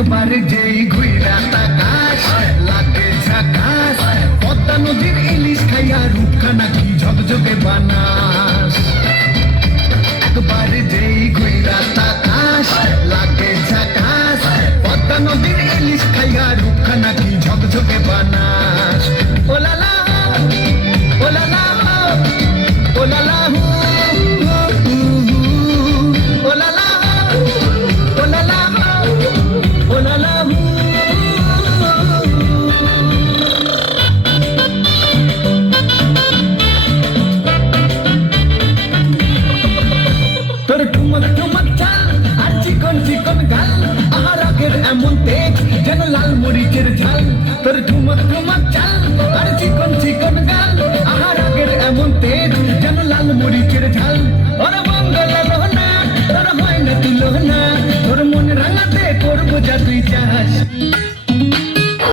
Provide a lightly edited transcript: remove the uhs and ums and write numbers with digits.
একবার যেই ঘুইরা তাকাস লাগে ঝাকাস, পদ্মা নদীর ইলিশ খাইয়া রূপখানা কি ঝকঝকে বানাস। একবার যেই ঘুইরা তাকাস লাগে ঝাকাস, পদ্মা নদীর ইলিশ খাইয়া রূপখানা কি ঝকঝকে বানাস। ওলালা ওলালা ওলালা হু ওলালা ওলালা ওলালা হু। তোর ঠুমক ঠুমক চাল আর চিকন চিকন গাল, আহার আগের এমন তেজ যেন লাল মরিচের ঝাল। তোর ঠুমক ঠুমক চাল আর চিকন চিকন গাল, আহার আগের এমন তেজ যেন লাল মরিচের ঝাল। ওর মঙ্গল লোহনা তোর হয় না তুলনা, তোর মন রাঙাতে করবো যা তুই চাস।